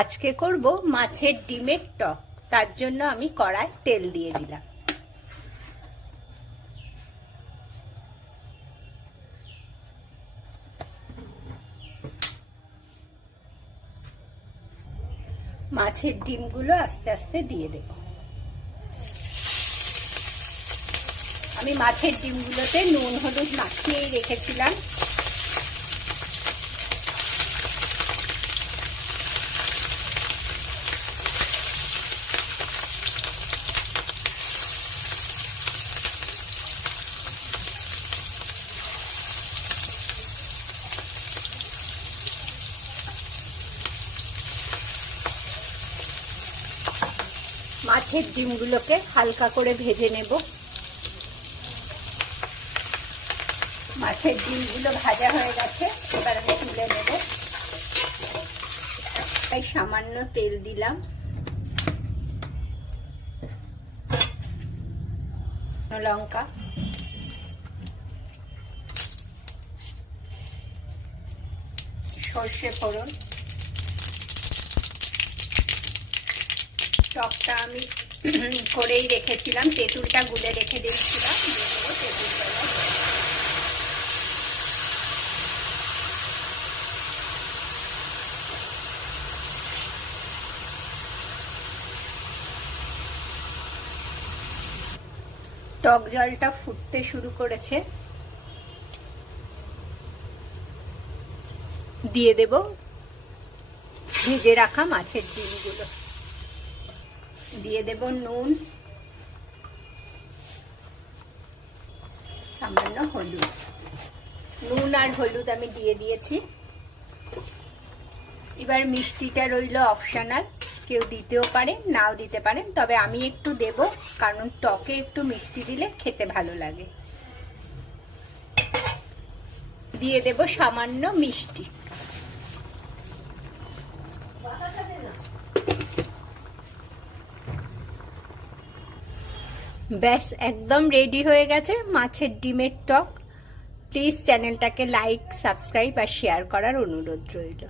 আজকে করব মাছের ডিমের টক। তার জন্য আমি কড়ায় তেল দিয়ে দিলাম। মাছের ডিমগুলো আস্তে আস্তে দিয়ে দেব। আমি মাছের ডিমগুলোতে নুন হলুদ মাখিয়েই রেখেছিলাম। মাছের ডিমগুলোকে হালকা করে ভেজে নেব। মাছের ডিমগুলো ভাজা হয়ে গেছে, এবার আমি তুলে নেব। তাই সামান্য তেল দিলাম, লঙ্কা, সর্ষে ফোড়ন। টকটা আমি করেই রেখেছিলাম, তেঁতুলটা গুলে রেখে দিয়েছিলাম। টক জলটা ফুটতে শুরু করেছে, দিয়ে দেব ভেজে রাখা মাছের ডিমগুলো, দিয়ে দেব নুন, সামান্য হলুদ। নুন আর হলুদ আমি দিয়ে দিয়েছি। এবার মিষ্টিটা রইল অপশনাল, কেউ দিতেও পারেন নাও দিতে পারেন, তবে আমি একটু দেব, কারণ টকে একটু মিষ্টি দিলে খেতে ভালো লাগে। দিয়ে দেব সামান্য মিষ্টি। ব্যাস, একদম রেডি হয়ে গেছে মাছের ডিমের টক। প্লিজ চ্যানেলটাকে লাইক, সাবস্ক্রাইব আর শেয়ার করার অনুরোধ রইল।